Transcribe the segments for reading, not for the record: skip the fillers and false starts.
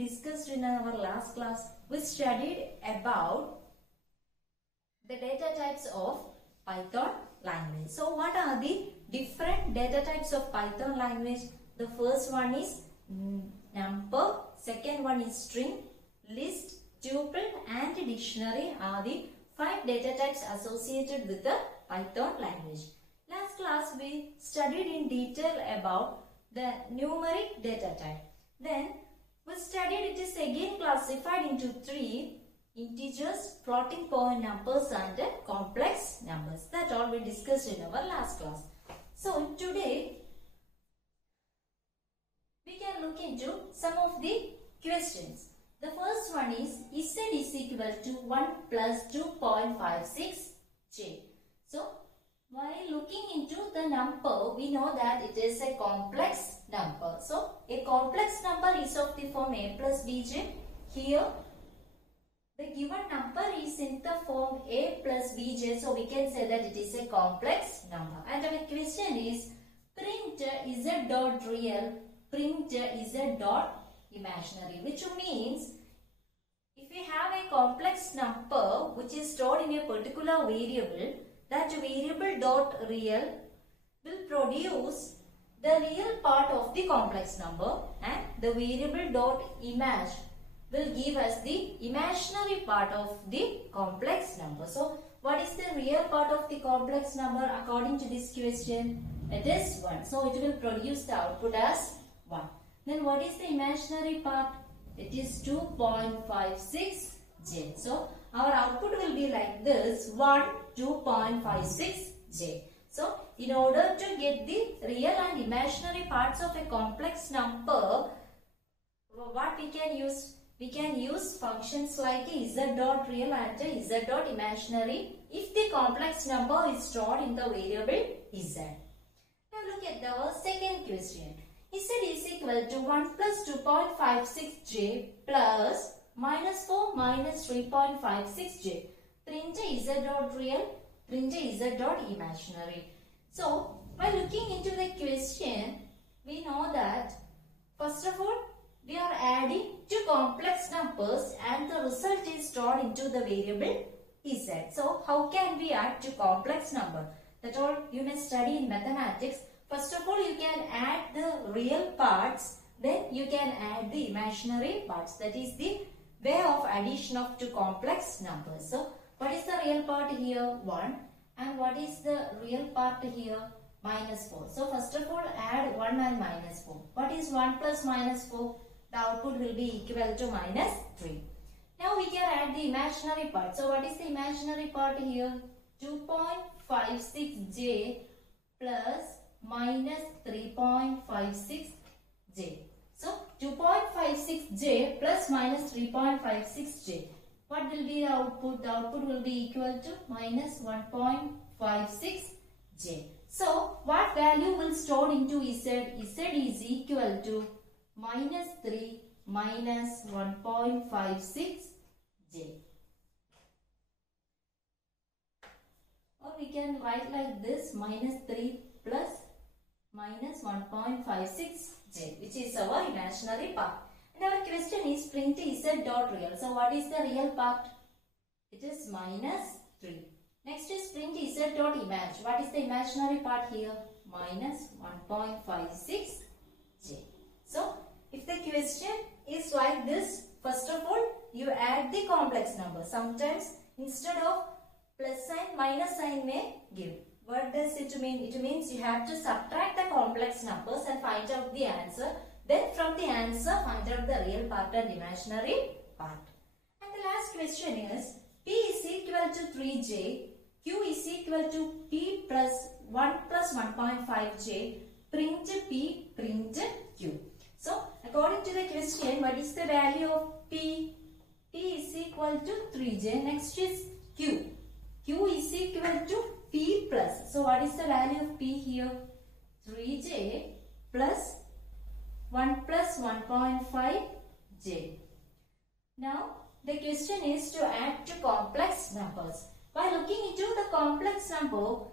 discussed in our last class, we studied about the data types of Python language. So what are the different data types of Python language? The first one is number, second one is string, list, tuple and dictionary are the 5 data types associated with the Python language. Last class we studied in detail about the numeric data type. Then we studied it is again classified into 3: integers, floating point numbers and complex numbers. That all we discussed in our last class. So today we can look into some of the questions. The first one is Z is equal to 1 plus 2.56j. So while looking into the number, we know that it is a complex number. So a complex number is of the form a plus bj. Here the given number is in the form a plus bj. So we can say that it is a complex number. And our question is print z dot real, print z dot imaginary, which means if we have a complex number which is stored in a particular variable, that variable dot real will produce the real part of the complex number and the variable dot image will give us the imaginary part of the complex number. So what is the real part of the complex number according to this question? It is 1. So it will produce the output as 1. Then what is the imaginary part? It is 2.56j. So our output will be like this: 1, 2.56j. So in order to get the real and imaginary parts of a complex number, what we can use? We can use functions like z dot real and z dot imaginary if the complex number is stored in the variable z. Now look at the second question. Z is equal to 1 plus 2.56j plus minus 4 minus 3.56j. Print z dot real, print z dot imaginary. So by looking into the question, we know that first of all we are adding two complex numbers and the result is stored into the variable z. So how can we add two complex number? That all you may study in mathematics. First of all, you can add the real parts, then you can add the imaginary parts. That is the way of addition of two complex numbers. So what is the real part here? 1. And what is the real part here? Minus 4. So first of all, add 1 and minus 4. What is 1 plus minus 4? The output will be equal to minus 3. Now we can add the imaginary part. So what is the imaginary part here? 2.56j plus minus 3.56j. So 2.56j plus minus 3.56j. What will be the output? The output will be equal to minus 1.56j. So what value will store into z? Z is equal to minus 3 minus 1.56j. Or we can write like this: minus 3 plus minus 1.56j, which is our imaginary part. And our question is print z dot real. So what is the real part? It is minus 3. Next is print z dot image. What is the imaginary part here? Minus 1.56j. So if the question is like this, first of all you add the complex number. Sometimes instead of plus sign, minus sign may give. What does it mean? It means you have to subtract the complex numbers and find out the answer. Then from the answer find out the real part and imaginary part. And the last question is P is equal to 3j, Q is equal to P plus 1 plus 1.5j, print P, print Q. So according to the question, what is the value of P? P is equal to 3j. Next is Q. Q is equal to P plus. So what is the value of P here? 3j plus 1 plus 1.5j. Now the question is to add two complex numbers. By looking into the complex number,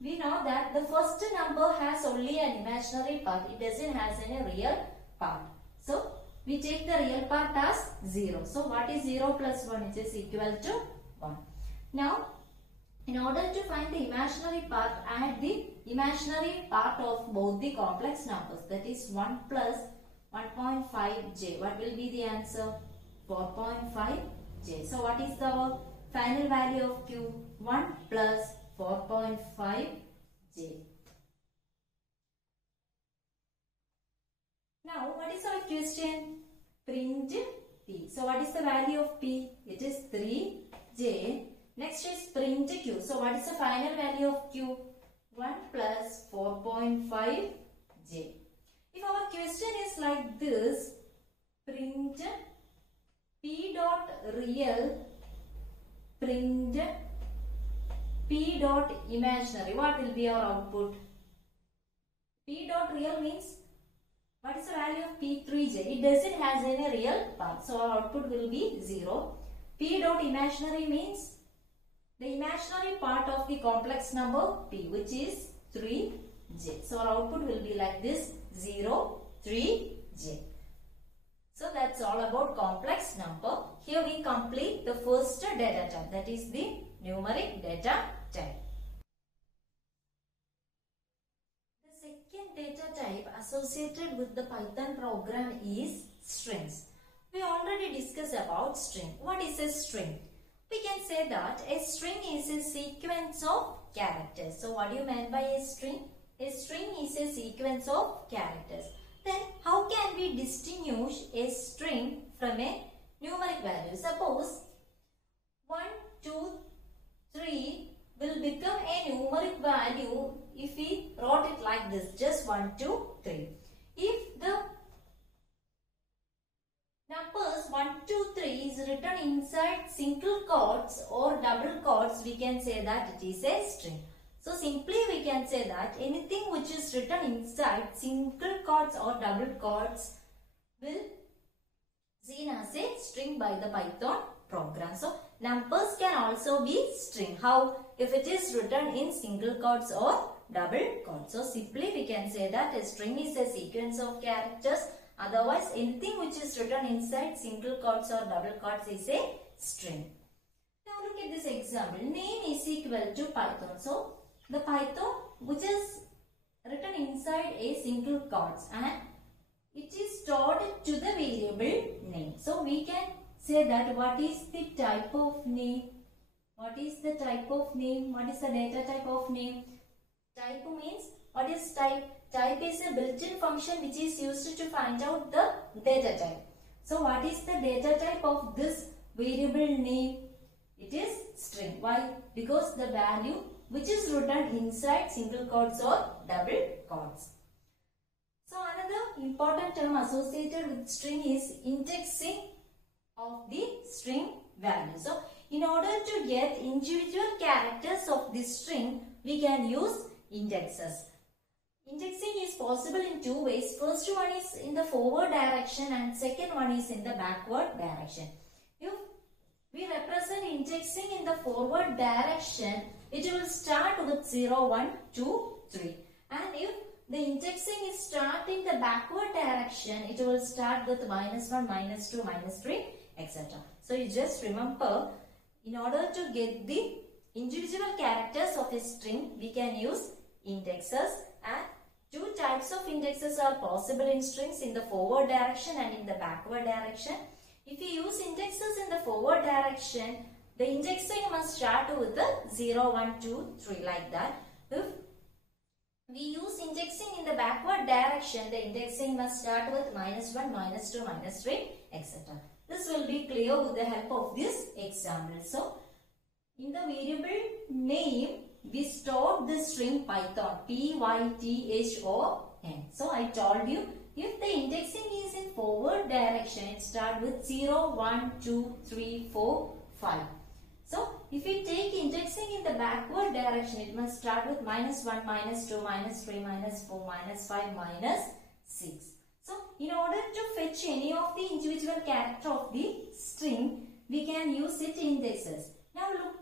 we know that the first number has only an imaginary part. It doesn't have any real part. So we take the real part as 0. So what is 0 plus 1? It is equal to 1. Now, in order to find the imaginary part, add the imaginary part of both the complex numbers. That is 1 plus 1.5j. What will be the answer? 4.5j. So what is the final value of q? 1 plus 4.5j. Now, what is our question? Print p. So, what is the value of p? It is 3j. Next is print q. So, what is the final value of q? 1 plus 4.5j. If our question is like this, print p dot real, print p dot imaginary. What will be our output? P dot real means, what is the value of p3j? It doesn't have any real part. So our output will be 0. P dot imaginary means the imaginary part of the complex number p, which is 3j. So our output will be like this, 0, 3j. So that's all about complex number. Here we complete the first data type, that is the numeric data type. Data type associated with the Python program is strings. We already discussed about string. What is a string? We can say that a string is a sequence of characters. So what do you mean by a string? A string is a sequence of characters. Then how can we distinguish a string from a numeric value? Suppose 1, 2, 3 will become a numeric value if we wrote it like this, just 1, 2, 3. If the numbers 1, 2, 3 is written inside single quotes or double quotes, we can say that it is a string. So simply we can say that anything which is written inside single quotes or double quotes will seen as a string by the Python program. So numbers can also be string. How? If it is written in single quotes or double quotes. So simply we can say that a string is a sequence of characters. Otherwise, anything which is written inside single quotes or double quotes is a string. Now look at this example. Name is equal to Python. So the Python which is written inside a single quotes and it is stored to the variable name. So we can say that what is the type of name? What is the type of name? What is the data type of name? Type means, what is type? Type is a built-in function which is used to find out the data type. So what is the data type of this variable name? It is string. Why? Because the value which is written inside single quotes or double quotes. So another important term associated with string is indexing of the string value. So in order to get individual characters of this string, we can use indexes. Indexing is possible in two ways. First one is in the forward direction and second one is in the backward direction. If we represent indexing in the forward direction, it will start with 0, 1, 2, 3. And if the indexing is start in the backward direction, it will start with -1, -2, -3, etc. So you just remember, in order to get the individual characters of a string, we can use indexes, and two types of indexes are possible in strings, in the forward direction and in the backward direction. If you use indexes in the forward direction, the indexing must start with the 0, 1, 2, 3 like that. If we use indexing in the backward direction, the indexing must start with -1, -2, -3, etc. This will be clear with the help of this example. So, in the variable name, we stored the string Python, Python. So, I told you, if the indexing is in forward direction, it starts with 0, 1, 2, 3, 4, 5. So, if we take indexing in the backward direction, it must start with -1, -2, -3, -4, -5, -6. So, in order to fetch any of the individual character of the string, we can use its indexes. Now, look,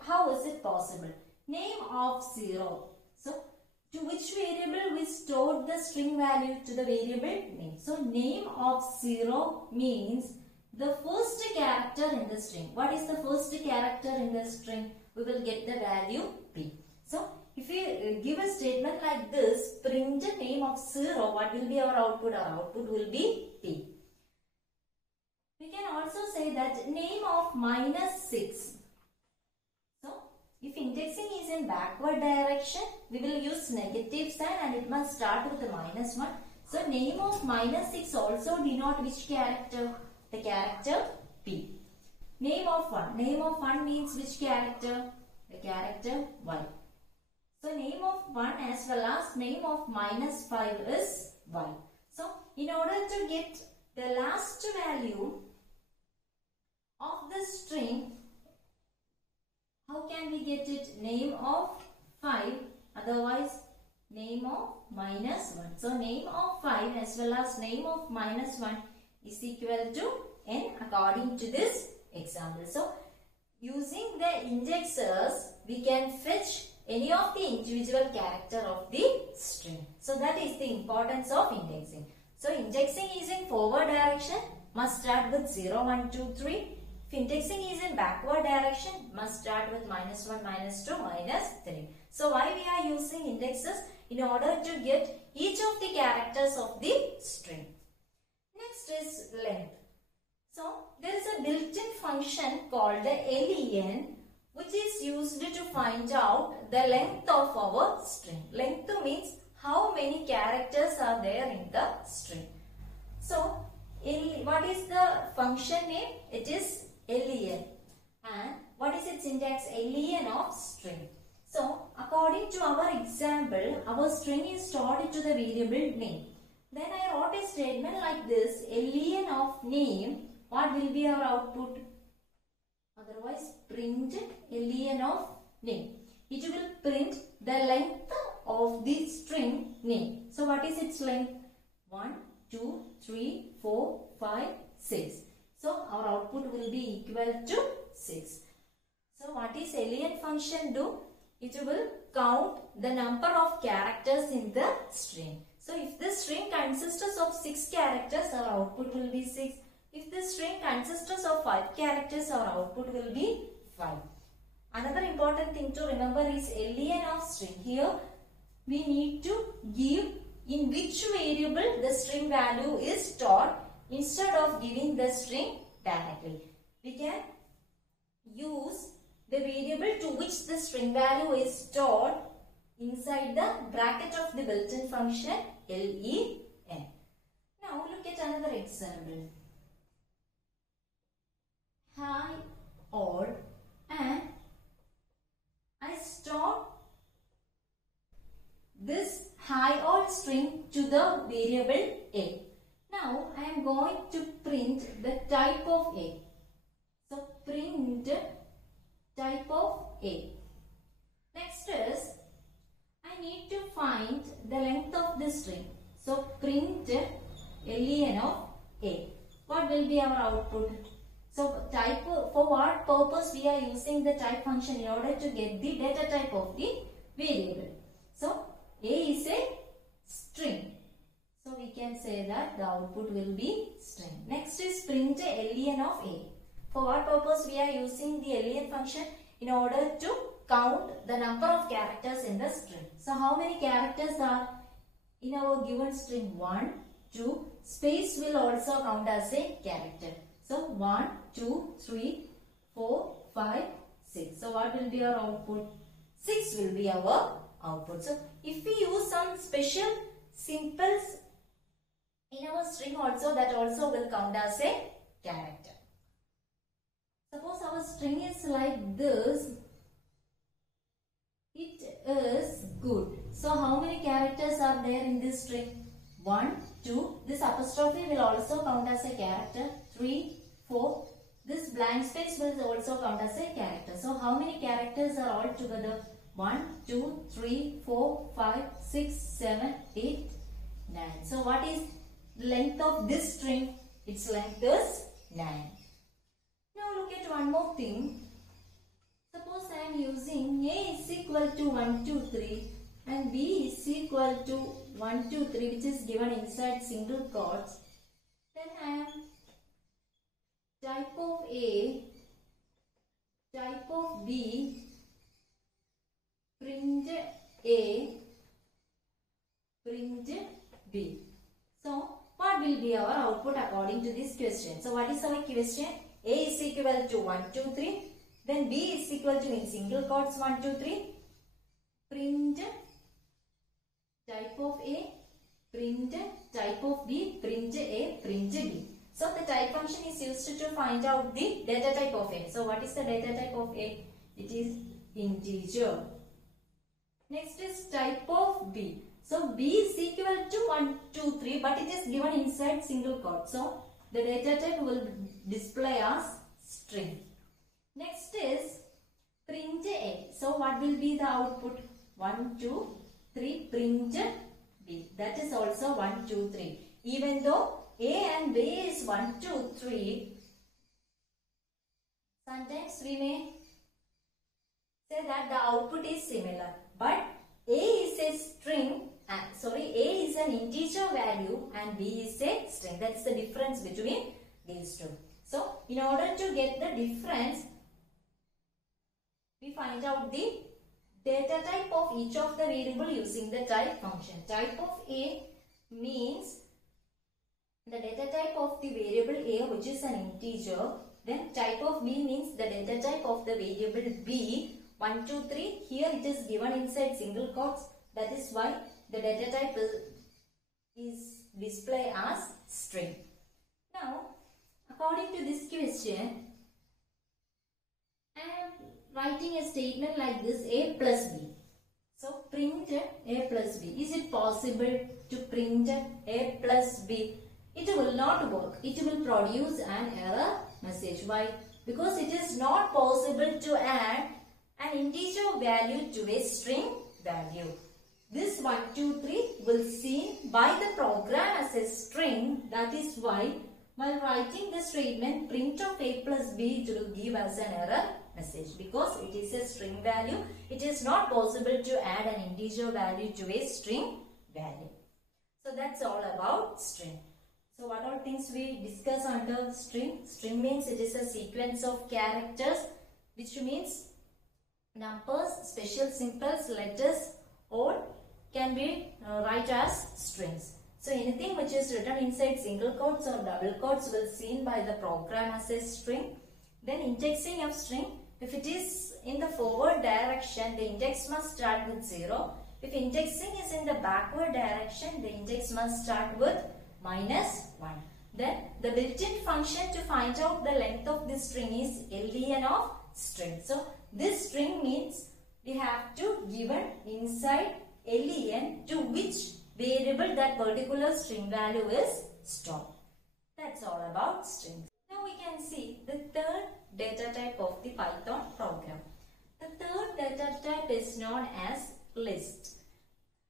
how is it possible? Name of 0. So, to which variable we stored the string value? To the variable name. So name of 0 means the first character in the string. What is the first character in the string? We will get the value p. So if we give a statement like this, print the name of 0, what will be our output? Our output will be p. We can also say that name of -6. So if indexing is in backward direction, we will use negative sign and it must start with the -1. So name of -6 also denote which character? The character p. Name of 1. Name of 1 means which character? The character y. So name of 1 as well as name of -5 is y. So in order to get the last value of the string, how can we get it? Name of 5, otherwise name of -1. So name of 5 as well as name of -1 is equal to n according to this example. So using the indexers, we can fetch any of the individual character of the string. So that is the importance of indexing. So indexing is in forward direction, must start with 0, 1, 2, 3. If indexing is in backward direction, must start with -1, -2, -3. So why we are using indexes? In order to get each of the characters of the string. Next is length. So there is a built-in function called the len, which is used to find out the length of our string. Length means how many characters are there in the string. So what is the function name? It is len. And what is its syntax? Len of string. So according to our example, our string is stored into the variable name. Then I wrote a statement like this: len of name. What will be our output? Otherwise, print len of name. It will print the length of the string name. So what is its length? 1, 2, 3, 4, 5, 6. So our output will be equal to 6. So what is len function do? It will count the number of characters in the string. So if the string consists of 6 characters, our output will be 6. If the string consists of 5 characters, our output will be 5. Another important thing to remember is len of string. Here we need to give in which variable the string value is stored instead of giving the string directly. We can use the variable to which the string value is stored inside the bracket of the built-in function len. Now look at another example. Hi all, and I store this hi all string to the variable a. Now I am going to print the type of a. So print type of a. Next is I need to find the length of the string. So print len of a. What will be our output? So type, for what purpose we are using the type function? In order to get the data type of the variable. So a is a string. So we can say that the output will be string. Next is print len of a. For what purpose we are using the len function? In order to count the number of characters in the string. So how many characters are in our given string? 1, 2. Space will also count as a character. So 1, 2, 3, 4, 5, 6. So what will be our output? 6 will be our output. So if we use some special simples in our string also, that also will count as a character. Suppose our string is like this. It is good. So how many characters are there in this string? 1, 2. This apostrophe will also count as a character. 3, 4. This blank space will also count as a character. So how many characters are all together? 1, 2, 3, 4, 5, 6, 7, 8, 9. So what is the length of this string? Its length is 9. Now look at one more thing. Suppose I am using a is equal to 1, 2, 3 and B is equal to 1, 2, 3, which is given inside single quotes, then I am type of A, type of B, print A, print B. So, what will be our output according to this question? So, what is our question? A is equal to 1, 2, 3. Then B is equal to, in single quotes, 1, 2, 3. Print type of A, print type of B, print A, print B. So, the type function is used to find out the data type of A. So, what is the data type of A? It is integer. Next is type of B. So, B is equal to 1, 2, 3, but it is given inside single quote. So, the data type will display as string. Next is print A. So, what will be the output? 1, 2, 3, print B. That is also 1, 2, 3. Even though A and B is 1, 2, 3, sometimes we may say that the output is similar. But A is a string, A is an integer value and B is a string. That is the difference between these two. So, in order to get the difference, we find out the data type of each of the variable using the type function. Type of A means the data type of the variable A, which is an integer. Then type of B means the data type of the variable B. 1, 2, 3. Here it is given inside single quotes. That is why the data type is displayed as string. Now, according to this question, I am writing a statement like this: A plus B. So, print A plus B. Is it possible to print A plus B? It will not work. It will produce an error message. Why? Because it is not possible to add an integer value to a string value. This 1, 2, 3 will seen by the program as a string. That is why while writing the statement print of A plus B, it will give us an error message. Because it is a string value, it is not possible to add an integer value to a string value. So that's all about string. So what all things we discuss under string? String means it is a sequence of characters, which means numbers, special symbols, letters, all can be write as strings. So anything which is written inside single quotes or double quotes will seen by the program as a string. Then indexing of string, if it is in the forward direction, the index must start with 0. If indexing is in the backward direction, the index must start with -1. Then the built-in function to find out the length of this string is len of string. So this string means we have to given inside len to which variable that particular string value is stored. That's all about strings. Now we can see the third data type of the Python program. The third data type is known as list.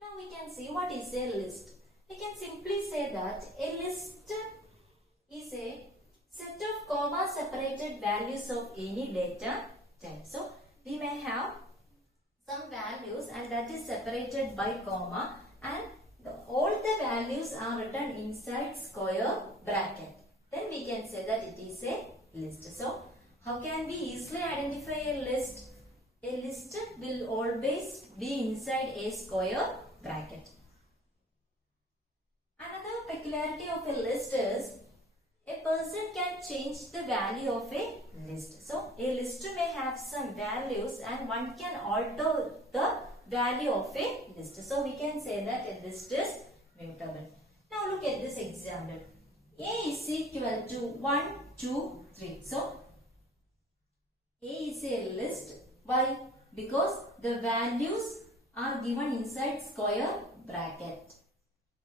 Now we can see what is a list. We can simply say that a list is a set of comma separated values of any data type. So we may have some values and that is separated by comma, and all the values are written inside square bracket. Then we can say that it is a list. So how can we easily identify a list? A list will always be inside a square bracket. Another peculiarity of a list is a person can change the value of a list. So a list may have some values and one can alter the value of a list. So we can say that a list is mutable. Now look at this example. A is equal to 1, 2, 3. So A is a list. Why? Because the values are given inside square bracket.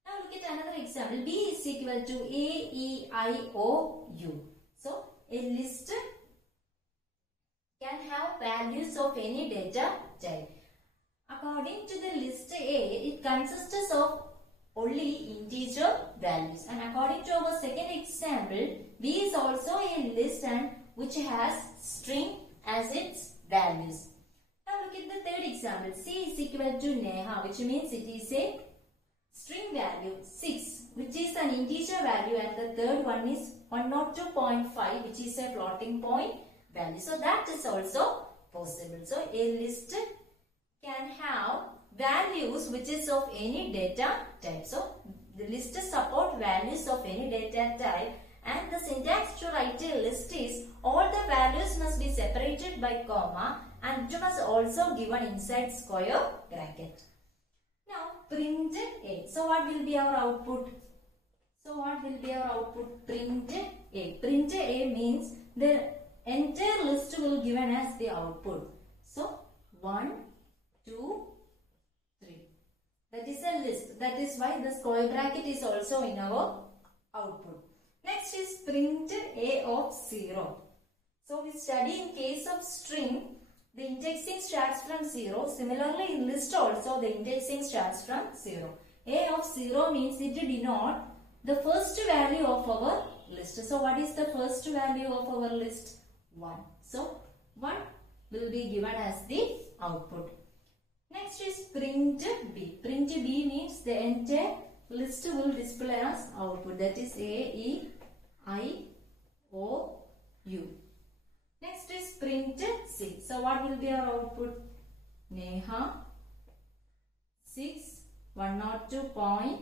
Now look at another example. B is equal to A, E, I, O, U. So a list can have values of any data type. According to the list A, it consists of only integer values. And according to our second example, B is also a list and which has string as its values. Now look at the third example. C is equal to Neha, which means it is a string value 6, which is an integer value, and the third one is 102.5, which is a floating point value. So that is also possible. So a list can have values which is of any data type. So the list support values of any data type, and the syntax to write a list is all the values must be separated by comma and it must also given inside square bracket. Now print A. So what will be our output? Print A. Print A means the entire list will given as the output. So 1, 2, 3. That is a list. That is why the square bracket is also in our output. Next is print A of 0. So we study in case of string, the indexing starts from 0. Similarly in list also the indexing starts from 0. A of 0 means it denote the first value of our list. So what is the first value of our list? 1. So 1 will be given as the output. Next is print B. Print B means the entire list will display as output. That is A, E, I, O, U. Next is print C. So what will be our output? Neha 6, 102.5.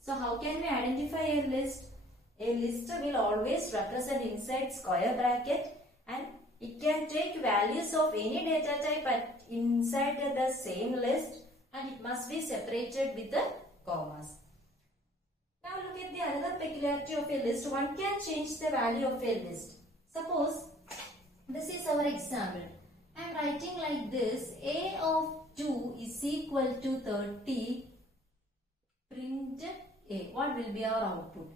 So how can we identify a list? A list will always represent inside square bracket, and it can take values of any data type at inside the same list, and it must be separated with the commas. Now look at the another peculiarity of a list. One can change the value of a list. Suppose this is our example. I am writing like this: A of 2 is equal to 30. Print A. What will be our output?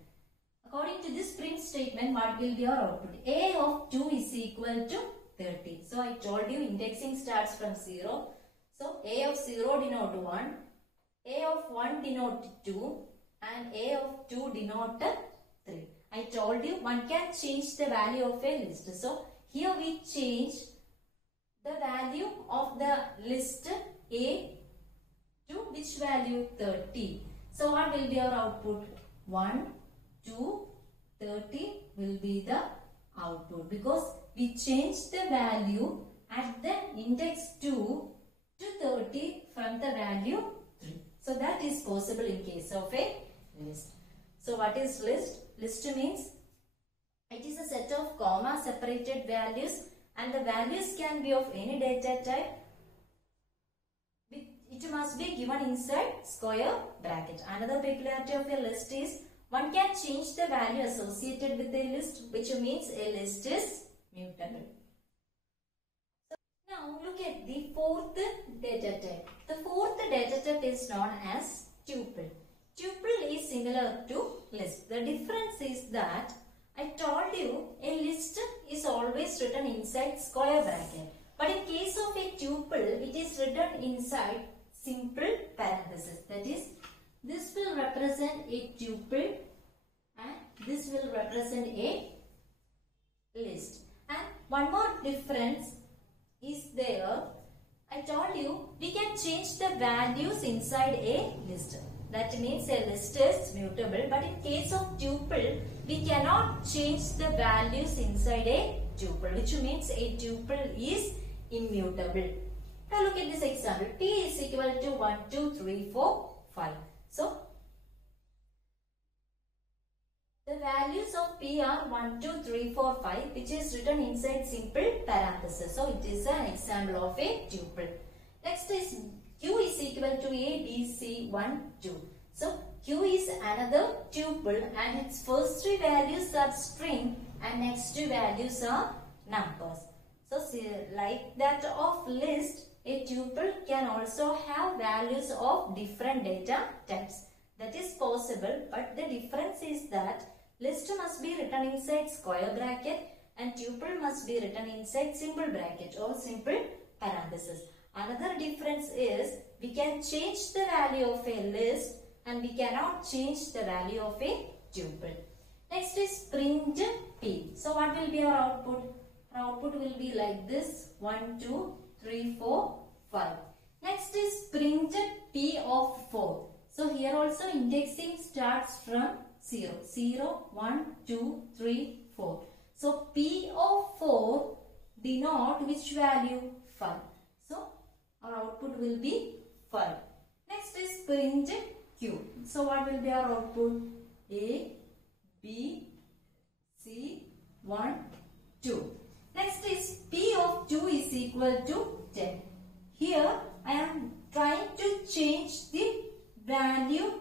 According to this print statement, what will be our output? A of 2 is equal to 30. So I told you indexing starts from 0. So A of 0 denote 1, A of 1 denote 2, and A of 2 denote 3. I told you one can change the value of a list. So here we change the value of the list A to which value? 30. So what will be our output? 1, 2, 30 will be the output, because we changed the value at the index 2 to 30 from the value 3. So that is possible in case of a list. So what is list? List means it is a set of comma separated values, and the values can be of any data type. It must be given inside square bracket. Another peculiarity of a list is one can change the value associated with a list, which means a list is mutable. So now look at the fourth data type. The fourth data type is known as tuple. Tuple is similar to list. The difference is that I told you a list is always written inside square bracket. But in case of a tuple, it is written inside simple parenthesis. That is, this will represent a tuple and this will represent a list. And one more difference is there. I told you we can change the values inside a list. That means a list is mutable, but in case of tuple, we cannot change the values inside a tuple, which means a tuple is immutable. Now look at this example. P is equal to 1, 2, 3, 4, 5. So the values of P are 1, 2, 3, 4, 5, which is written inside simple parenthesis. So it is an example of a tuple. Next is Q is equal to A, B, C, 1, 2. So Q is another tuple, and its first three values are string and next two values are numbers. So like that of list, a tuple can also have values of different data types. That is possible, but the difference is that list must be written inside square bracket and tuple must be written inside simple bracket or simple parenthesis. Another difference is we can change the value of a list and we cannot change the value of a tuple. Next is print P. So what will be our output? Our output will be like this: 1, 2, 3, 4, 5. Next is print P of 4. So here also indexing starts from 0. 0, 1, 2, 3, 4. So P of 4 denote which value? 5. So our output will be 5. Next is print Q. So what will be our output? A, B, C, 1, 2. Next is P of 2 is equal to 10. Here I am trying to change the value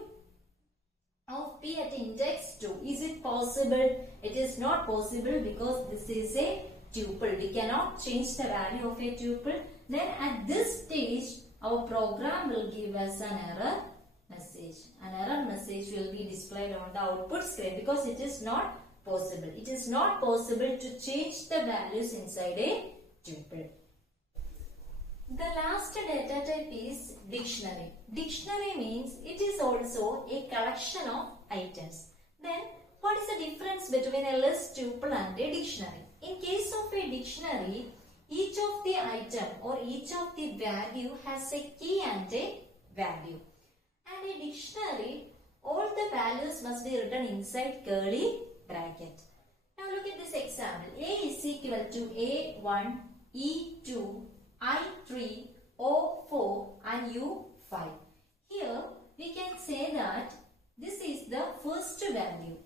of P at index 2. Is it possible? It is not possible because this is a tuple. We cannot change the value of a tuple. Then at this stage, our program will give us an error message. An error message will be displayed on the output screen because it is not possible. It is not possible to change the values inside a tuple. The last data type is dictionary. Dictionary means it is also a collection of items. Then what is the difference between a list, tuple and a dictionary? In case of a dictionary, each of the item or each of the value has a key and a value. And a dictionary, all the values must be written inside curly bracket. Now look at this example. A is equal to A1, E2, I3, O4 and U5. Here we can say that this is the first value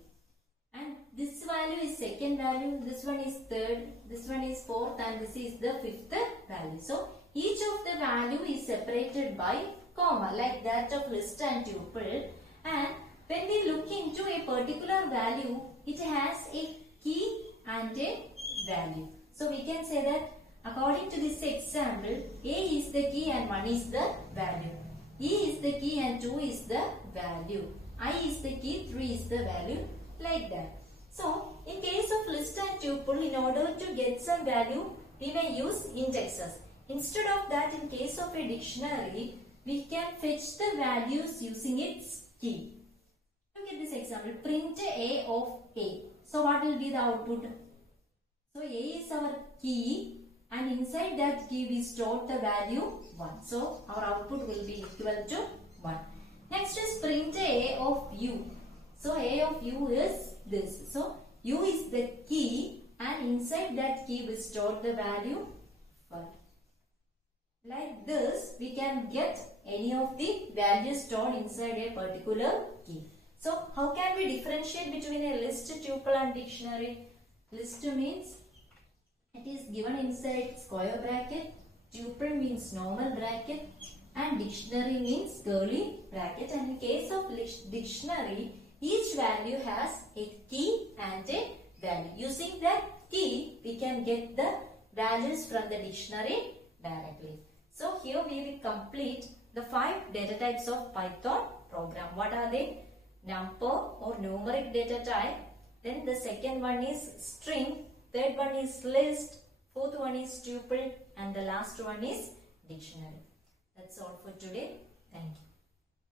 and this value is second value, this one is third, this one is fourth and this is the fifth value. So each of the value is separated by comma like that of list and tuple, and when we look into a particular value, it has a key and a value. So we can say that according to this example, A is the key and 1 is the value. E is the key and 2 is the value. I is the key, 3 is the value, like that. So, in case of list and tuple, in order to get some value, we may use indexes. Instead of that, in case of a dictionary, we can fetch the values using its key. Look at this example, print A of A. So, what will be the output? So, A is our key. And inside that key we store the value 1. So our output will be equal to 1. Next is print A of U. So A of U is this. So U is the key and inside that key we store the value 1. Like this we can get any of the values stored inside a particular key. So how can we differentiate between a list, tuple and dictionary? List means it is given inside square bracket, tuple means normal bracket and dictionary means curly bracket, and in case of dictionary, each value has a key and a value. Using that key, we can get the values from the dictionary directly. So here we will complete the 5 data types of Python program. What are they? Number or numeric data type. Then the second one is string. Third one is list, fourth one is tuple and the last one is dictionary. That's all for today. Thank you.